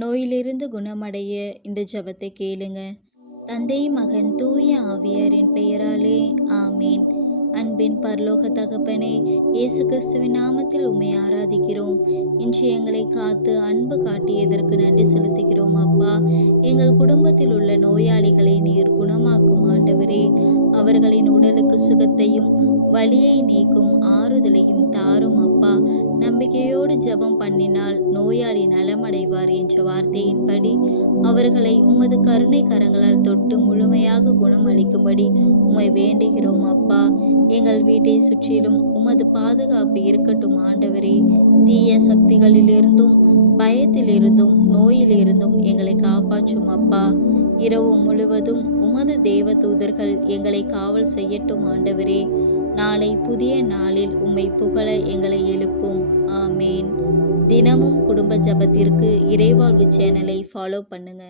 நோயிலிருந்து குணமடைய இந்த ஜெபத்தை கேளுங்க. தந்தை, மகன், தூய ஆவியாரின் பெயராலே ஆமேன். அன்பின் பரலோக தகப்பனே, இயேசு கிறிஸ்துவின் நாமத்தில் உம்மை ஆராதிக்கிறோம். இன்று எங்களை காத்து அன்பு காட்டியதற்கு நன்றி செலுத்துகிறோம் அப்பா. எங்கள் குடும்பத்தில் உள்ள நோயாளிகளை நீர் குணமாக்கும் ஆண்டவரே. அவர்களின் உடலுக்கு சுகத்தையும் வலியை நீக்கும் ஆறுதலையும் தாரும் அப்பா. நம்பிக்கையோடு ஜெபம் பண்ணினால் நோயாளி நலமடைவார் என்ற வார்த்தையின்படி அவர்களை உமது கருணை கரங்களால் தொட்டு முழுமையாக குணமளிக்கும்படி உம்மை வேண்டுகிறோம் அப்பா. எங்கள் வீட்டை சுற்றிலும் உமது பாதுகாப்பு இருக்கட்டும் ஆண்டவரே. தீய சக்திகளிலிருந்தும் பயத்திலிருந்தும் நோயிலிருந்தும் எங்களை காப்பாற்றும் அப்பா. இரவு முழுவதும் உமது தேவ தூதர்கள் எங்களை காவல் செய்யட்டும் ஆண்டவரே. நாளை புதிய நாளில் உம்மை புகழ எங்களை எழுப்பும். ஆமேன். தினமும் குடும்ப ஜெபத்திற்கு இறைவாழ்வு சேனலை ஃபாலோ பண்ணுங்க.